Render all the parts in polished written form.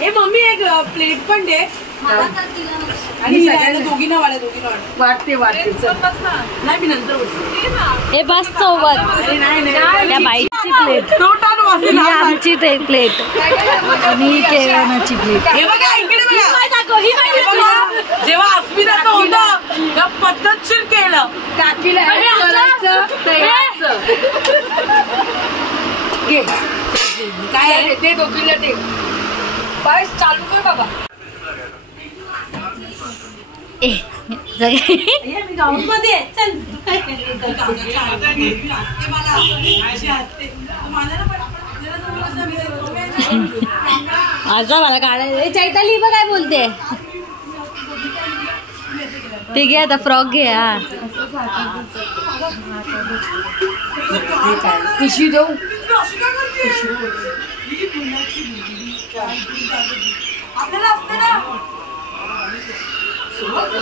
हे मम्मी एक प्लेट पण दे आणि दोघींना वाटते नाही मी नंतर हे बस सोबत त्या बाईची प्लेट आमची प्लेट आणि केळवणाची प्लेट. जेव्हा अस्मिताचं होतं पद्धतशीर केलं काकीला काय ते दोघीला ते बस चालू कर बाबा. आजा मला काढायला चैताली बघ काय बोलते. ते घे आता फ्रॉक घे. हा पिशवी देऊ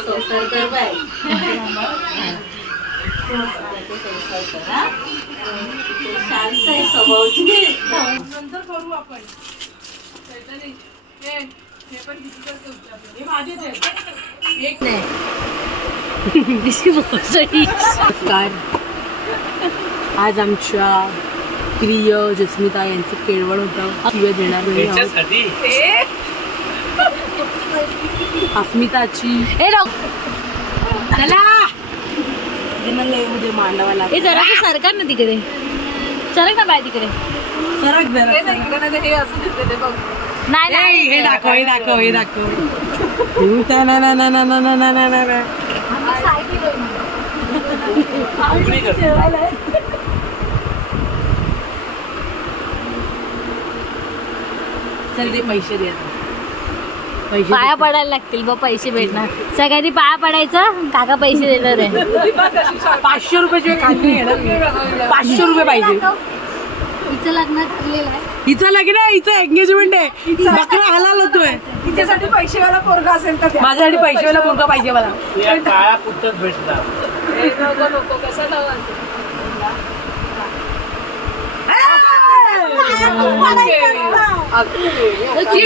संसार कर बाय शांत आहे स्वभावची नंतर करू आपण. आज आमच्या प्रिय जस्मिता यांचं केळवण होतं. शिव्या देणार अस्मिताची मांडवाला जरा सरकार ना तिकडे सरक ना बाय तिकडे सरक जरा. हे असं दिसते बघ. नाही हे दाखव हे दाखव हे दाखव. चल ते पैसे दे. पाया पडायला लागतील बघ पैसे भेटणार. सगळ्यांनी पाया पडायचं काका पैसे देणार आहे. 500 रुपये खाली 500 रुपये पाहिजे. हिचं लग्न ठरलेलं आहे. हिचं लग्न आहे हिचं एंगेजमेंट आहे. बकरा हलाल होतोय. तिच्यासाठी पैसेवाला पोरगा असेल तर माझ्यासाठी पैसेवाला पोरगा पाहिजे मला. काळा कुठंच भेटणार नको कसा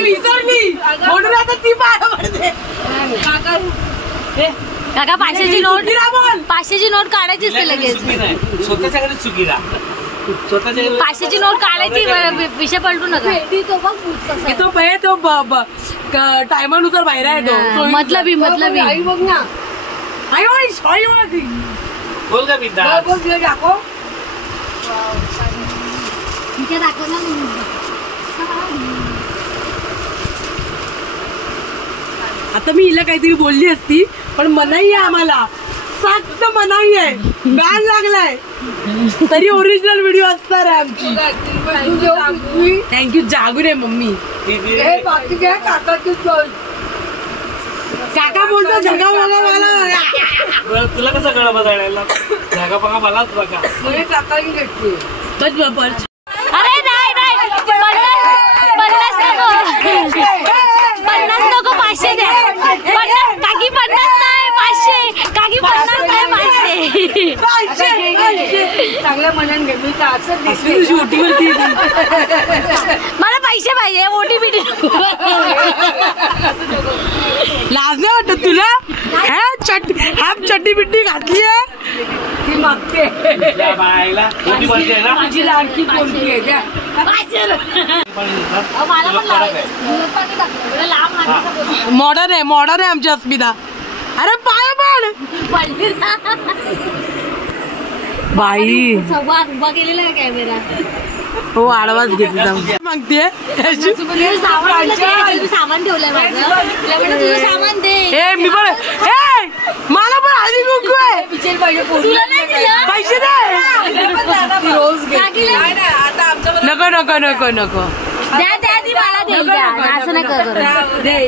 विसरली म्हणून आता ती पाया पडते. काका 500ची नोट 500ची नोट काढायची असते लगेच. स्वतःच्याकडे चुकीला 500ची नोट काढायची. विषय पलटू नका. तो टायमानुसार बाहेर आहे तो मतलबी आई बघ ना. आई बोल का बिंदा दाखव. आता मी हिला काहीतरी बोलली असती पण मनाई आहे आम्हाला. सक्त मनाई आहे. बॅन लागलाय तरी ओरिजिनल व्हिडिओ असणार आहे आमची. थँक्यू जागून आहे मम्मी. काका बोलतो झगा बघा मला. तुला कसं कळलं बघायला झगा बघा मला बघा काकाही घेतली. अरे नाही 50 नको 500 द्या. काकी 50 नाही 500. काकी 50 नाही 500. चांगल्या मनाने घे. मी तर असं ओटीवरती मला पैसे पाहिजे. ओटीपी लाज नाही वाटत तुला. हाफ चड्डी बिड्डी घातली आहे ती मागते. माझी लाडकी कोणती आहे द्या. मॉडर्न आहे आमची अस्मिता. अरे पाय पड बाई. उभा केलेला आहे कॅमेरा. हो आडवाच घेतला मागते. सामान ठेवलंय माझं. तुझं सामान दे. मी पण मला पण हळदी कुंकू आहे. तुला नाही दिलं पैसे दे. नको नको नको नको द्या ती मला दे. असं नका करू. द्या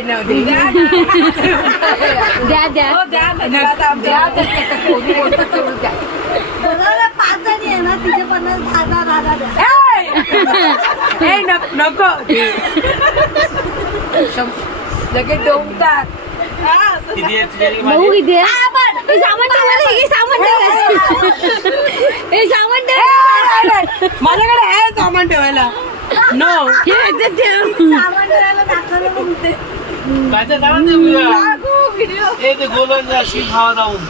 नको लगेच डोंगतात. भाऊ किती सामान माझ्याकडे आहे सामान ठेवायला. नो ते गोलन खावा जाऊन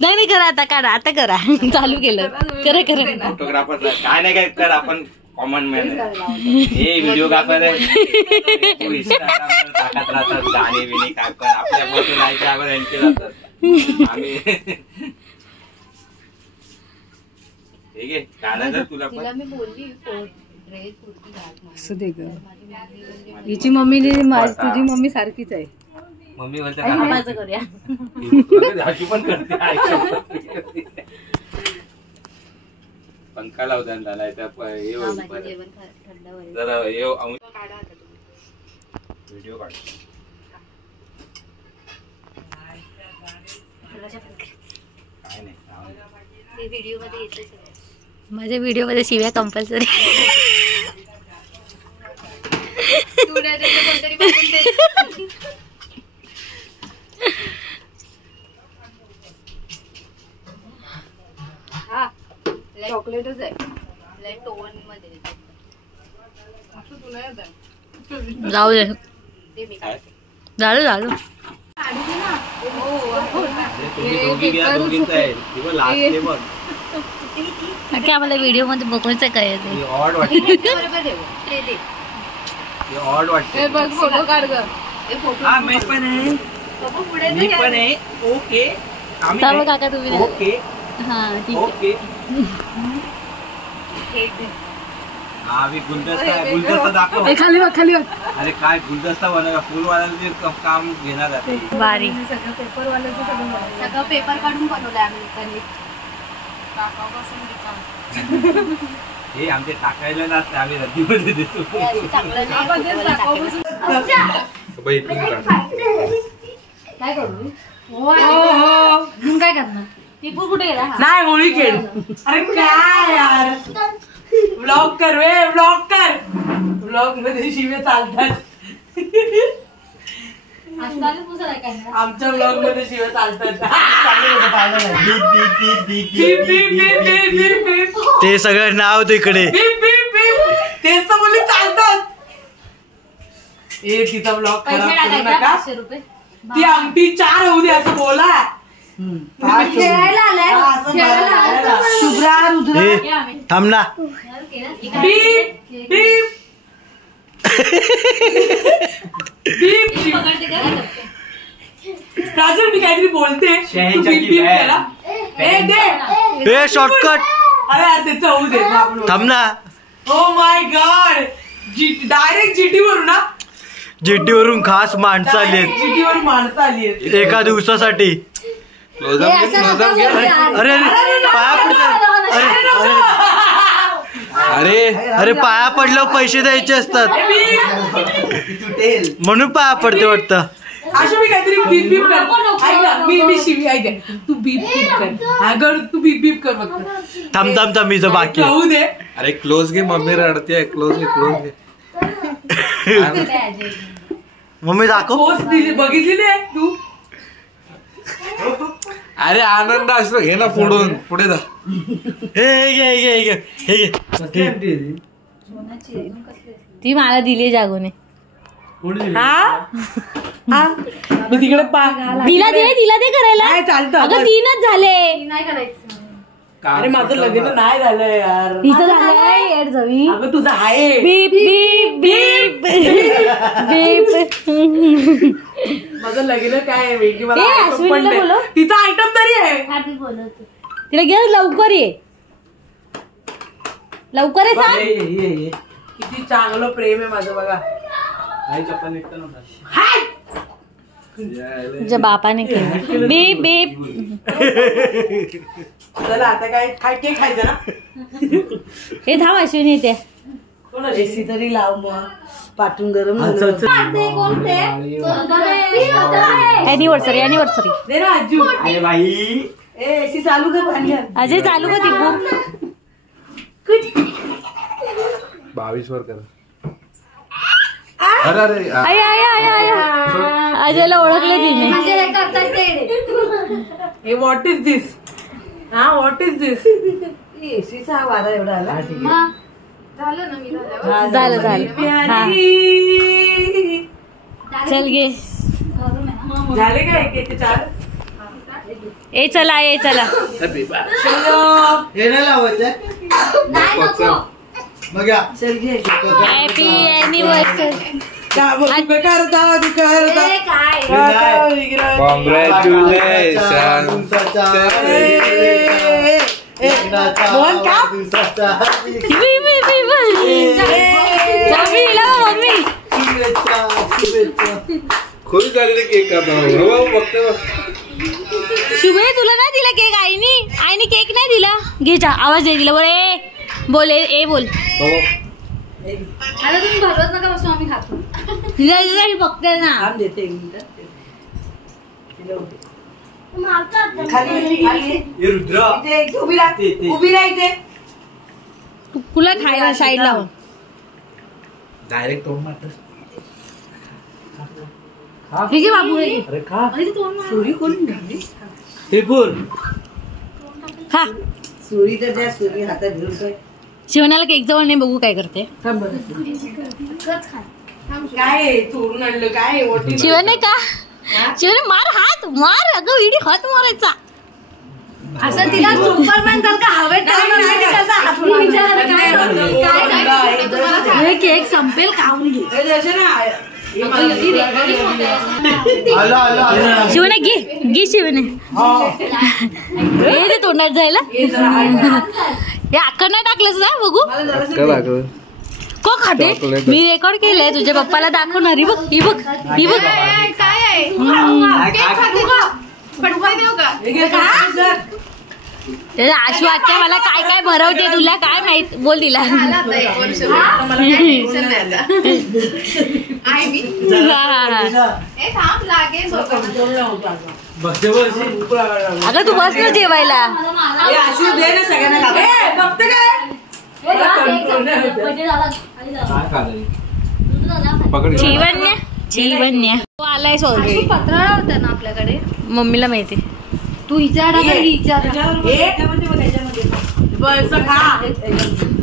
नाही करा आता काढा आता करा चालू केलं करा करा फोटोग्राफर काय नाही काय कर आपण कॉमन मॅन हे व्हिडिओग्राफर इंस्टाग्रामवर टाकत राहतात गाणे बिणे काय पण आपल्या फोटो लायचे आपण यांचे जातात आम्ही ठीक आहे काढा तुला पण मी बोलली असं दे ग हिची मम्मी तुझी मम्मी सारखीच आहे मम्मी बोलते करूया अशी पण करते पंखा लावता झालाय त्या जरा व्हिडिओ काढ काय नाही माझ्या व्हिडिओ मध्ये शिव्या कंपल्सरी चॉकलेटच आहे जाऊ दे झालं झालं आम्हाला व्हिडिओ मध्ये बघायचं काय ऑड वाटते फोटो काढ ग हा मी पण आहे ओके काका तुम्ही ओके हा ठीक ओके हा मी गुलदस्ता दाखव खाली बघ खाली बघ अरे काय गुलदस्ता बनवला फुलवाल्याचं काम घेणार आहे बारी सगळं पेपरवाल्याचं सगळं पेपर काढून बनवलंय आम्ही हे आमचे टाकायला नसते आम्ही रद्दीमध्ये देतो काय करू काय करणार टिपू कुठे गेला नाही होळी खेळ अरे काय यार ब्लॉग कर वे ब्लॉग मध्ये शिवे चालतात आमच्या ब्लॉग मध्ये शिवे चालतात ते सगळं नाव तिकडे तेच तर बोली चालतात ए तिचा ब्लॉग खराब करू नका ती अंगठी 4 होऊ दे असं बोला शुभ्रा रुद्रा थांब ना राजू मी काहीतरी बोलते शॉर्टकट अरे त्याचं होऊ दे थांब ना oh my God direct GT वरून ना जीटी वरून खास माणसं आली जीटी वरून माणसं आली एका दिवसासाठी अरे पाया पडतात अरे पाया पडल्यावर पैसे द्यायचे असतात म्हणून पाया पडते वाटतं अशा मी काहीतरी बीप बीप कर ऐक ना मी शिवी ऐक तू बीप बीप कर अगर तू बीप बीप कर फक्त थांब मी तर बाकी होऊ दे अरे क्लोज घे मम्मी रडते क्लोज घे मम्मी दाखव पोस्ट दिली बघितली नाही तू अरे आनंद असतो घे ना पुढे जा हे ती मला दिली जागोने मी तिकडे तिला दे करायला काय चालतं अगं 3च झाले नाही करायचं अरे माझं लग्न नाही झालं यार तिचं झालंय येड जवी अगं तुझं आहे बीप बीप बीप बीप माझं लग्न काय आहे वेगळी मला ए, item अश्विनीला पण नाही. बोलव. तिचा आयटम तरी आहे तिला घे लवकर ये सांग किती चांगलं प्रेम आहे माझं बघा तुझ्या बापाने केलं बीप बीप चला आता काय केक खायचं ना हे थांब अश्विनी येते एसी तरी लाव मग पाठून गरम अॅनिव्हर्सरी दे ना आजू अरे बाई एसी चालू कर भांड्यात अजय चालू का टिपू 22 वर कर अरे अजयला ओळखलं तिने हे व्हॉट इज दिस हा व्हॉट इज दिस एसीचा वारा एवढा आला. झालं हा चल घे. झाले का 1 ते 4? ए चला हॅपी अॅनिव्हर्सरी. मम्मी खुश झालेले केक कापा बघते. शुभे तुला नाही दिला केक? आईनी केक नाही दिला. घे जा, आवाज नाही दिला. बोल ए बोल. आता तुम्ही भरवत नका बसून आम्ही खातो. बघते ना. तुला खायला साईडला डायरेक्ट तोंड मारत. बाबू सुरी कोणी घाली? खा. सुरी तर द्या, सुरी हातात घेऊन काय. शिवण्याला केक जवळ नाही, बघू काय करते. काय चोरून आणलं काय? शिवने का? शिवने मार अगं विडी हात मारायचा. असं तिला सुपरमॅन जर का हवेत केक संपेल खाऊन घे. शिवने घे शिवने. हे तोंडात जायला हे अक्का नाही टाकलंच ना. बघू को खाते. मी रेकॉर्ड केलंय, तुझ्या पप्पाला दाखवणार. ही बघ काय आहे. आशू आत्या मला काय काय भरवते, तुला काय माहित. बोल दिला. अगं तू बस ना जेवायला. आशू दे ना सगळ्यांना. बघते काय जीवन्या आलाय ऑलरेडी. पत्राळा होता ना आपल्याकडे. मम्मीला माहिती. तू विचार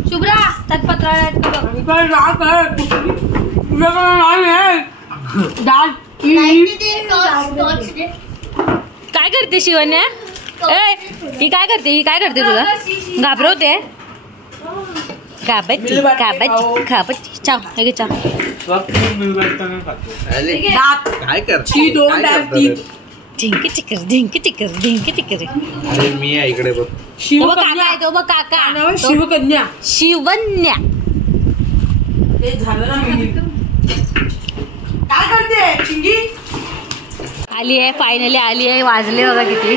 शुभ्रा त्यात पत्राळा काय करते शिवन्या? ही काय करते तुला घाबरवते. काय करते? ढिंक चिकर. अरे मी आहे इकडे बघ. काका आहे तो बघ. काका शिवकन्या. शिवन्या. ते झालं ना. काय करते चिंगी? आली आहे, फायनली आली आहे. वाजले बघा किती.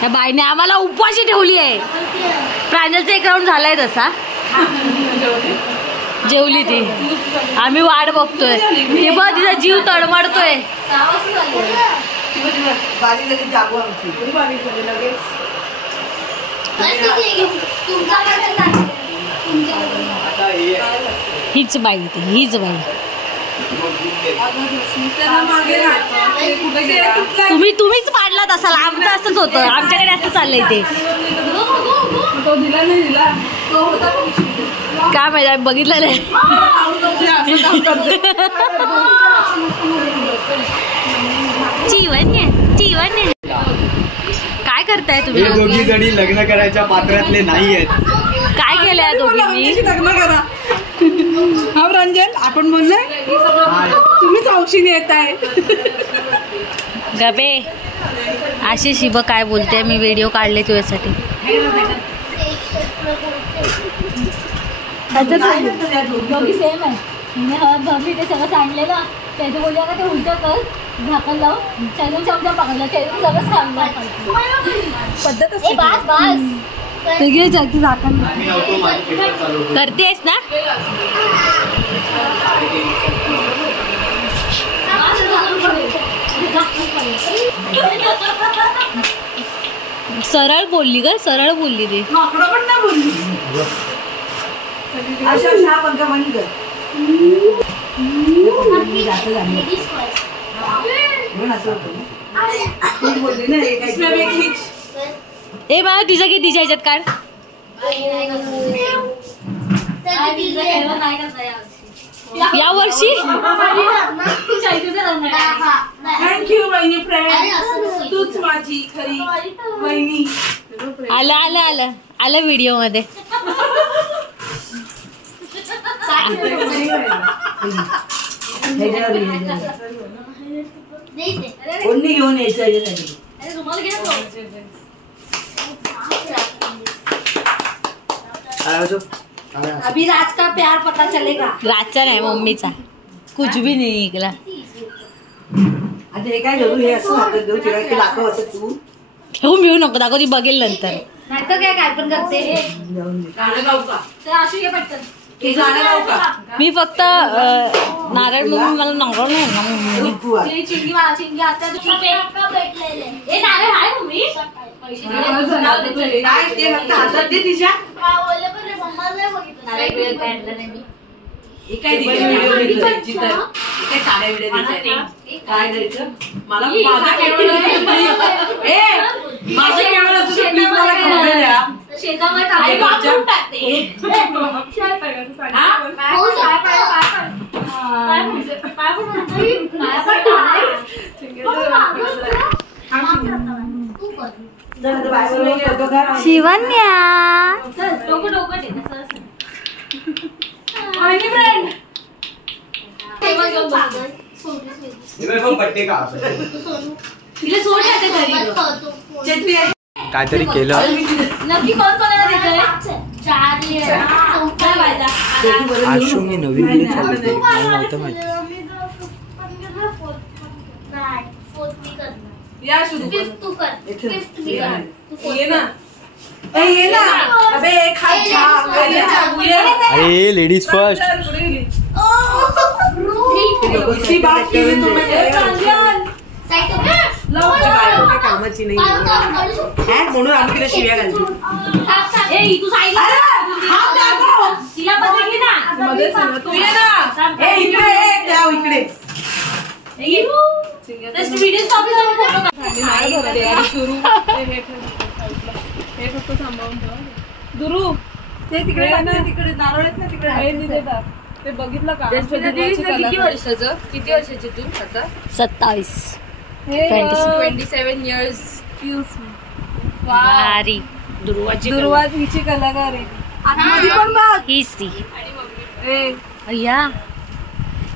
त्या बाईने आम्हाला उपवाशी ठेवली आहे. प्रांजलचा 1 राऊंड झालाय तसा. जेवली ती. आम्ही वाट बघतोय. ती बघ तिचा जीव तडमडतोय. हीच बाई. तुम्हीच पाडलात असाल. आमचं असंच होतं. आमच्याकडे असं चाललंय ते. काय माहिती, बघितलं नाही. जीवन काय करताय तुम्ही? दोघी जणी लग्न करायच्या पात्रातले नाही आहेत. काय केलंय दोघींनी? लग्न करा. हा रंजन आपण बोललोय, तुम्हीच औषधी येत आहे. गबे आशिष शिब काय बोलते? मी व्हिडिओ काढले तुझ्यासाठी. सेम आहे. भरली ते सगळं सांडलेलं. त्याचं बोलल्या का ते उलट कर, झाकण लावून चॅनल चमचा पकडला. चॅनल सगळं सांगणार पद्धत असते. झाकण करतेस ना? सरळ बोलली ग, सरळ बोलली ती. माकडं पण नाही बोलली. अशा पंखा बंद कर. ए बाबा तुझं किती ह्याच्यात काढ. या वर्षी थँक्यू वहिनी फ्रेंड, तूच माझी खरी वहिनी. आलं आलं आलं आलं व्हिडिओ मध्ये. कोणी घेऊन यायचं. अभी राज का प्यार पता चलेगा. राजचा नाही मम्मीचा. कुछ भी नाही निघला. आता हे काय करू, हे असं हातात देऊ तिला की दाखव असं तू ठेवून मिळू नको, दाखव ती बघेल नंतर. नाहीतर काय पण करते. गाणं गाऊ का? तर अशी घे पटकन. हे गाणं गाऊ का? मी फक्त नारळ म्हणून मला नारळ नाही ना मम्मी. चिंगी चिंगी आता भेटलेले. हे नारळ आहे मम्मी. काय ते फक्त हातात दे तिच्या. नारळ वेळ काढलं नाही मी. हे काय व्हिडिओ द्यायची तर काय साड्या व्हिडिओ द्यायचं काय द्यायचं मला. माझा केवळ माझं केवळ असं प्लीज मला खबर द्या. शेतामध्ये आई टाकून टाकते. शिवन्या डोकं डोकं ठेव. तिला सोड घरी. काहीतरी केलं. नक्की कोण कोणाला देतोय. आशू मी नवीन व्हिडिओ चालू मला नव्हतं माहिती. या शुरू तू कर. ये ना. ये ना. अबे एक हात अरे लेडीज फर्स्ट. इसी बात के लिए तो मैं कामाची नाही म्हणून आम्ही तिला शिव्या घालतो. तिला पत्र घे ना. तू ये ना. इकडे व्हिडिओ स्टॉप सुरू. हे फक्त सांभाळून ठेवा. दुरू ते तिकडे तिकडे नारळ आहेत ना तिकडे. ते बघितलं का? किती वर्षाचं? किती वर्षाची तू आता? 27. 27 years. भारी. दुर्वाज हिची कलाकार आहे. हीच ती. अय्या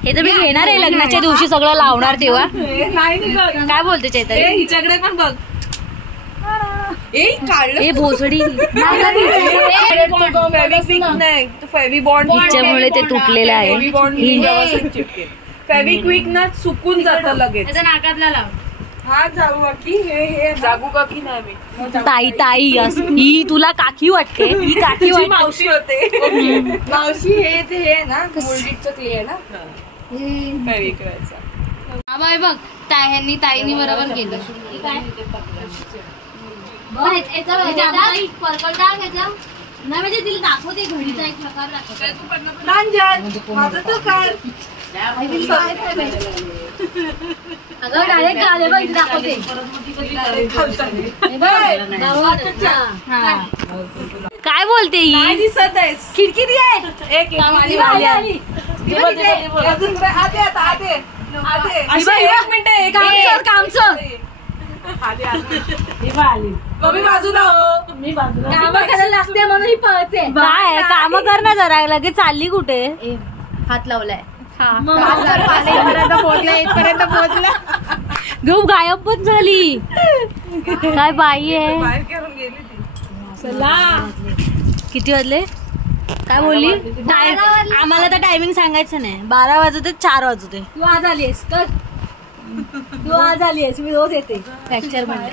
हे तर मी घेणार आहे लग्नाच्या दिवशी सगळं लावणार तेव्हा. काय बोलते चैतन्य? हिच्याकडे पण बघ. हे भोसडी हिच्यामुळे ते तुटलेलं आहे. फेविक्विक ना चुकून जातं लगेच. नाकातला लाव. हा जाऊ की हे जागू का की नाही. ताई ताई ही तुला काकी वाटते. ही काकी वाटते. मावशी होते. मावशी हे ना मोल्डिटचं क्ले आहे ना. बाय बघ ह्यांनी ताईनी बरोबर केलं. नाही म्हणजे तिला दाखवते घडीचा एक प्रकार दाखवते. माझं तर काय अगं डायरेक्ट आले बघ इथे दाखवते. काय बोलते ही? दिसत आहे. खिडकी आहे. एक मिनिट कामचं मम्मी बाजूला हो. मी बाजूला काम करायला लागते म्हणून ही पळते. काय काम कर ना जरा. लगेच चालली कुठे? हात लावलाय. इथपर्यंत पोहोचला. घेऊ गायब पण झाली. काय बाई आहे. बाहेर करून गेली ती. चला किती वाजले? काय बोलली? आम्हाला तर टायमिंग सांगायचं नाही. 12 वाजते 4 वाजते. तू आज आलीस तर तू आज आलीस. मी रोज येते फ्रॅक्चर मध्ये.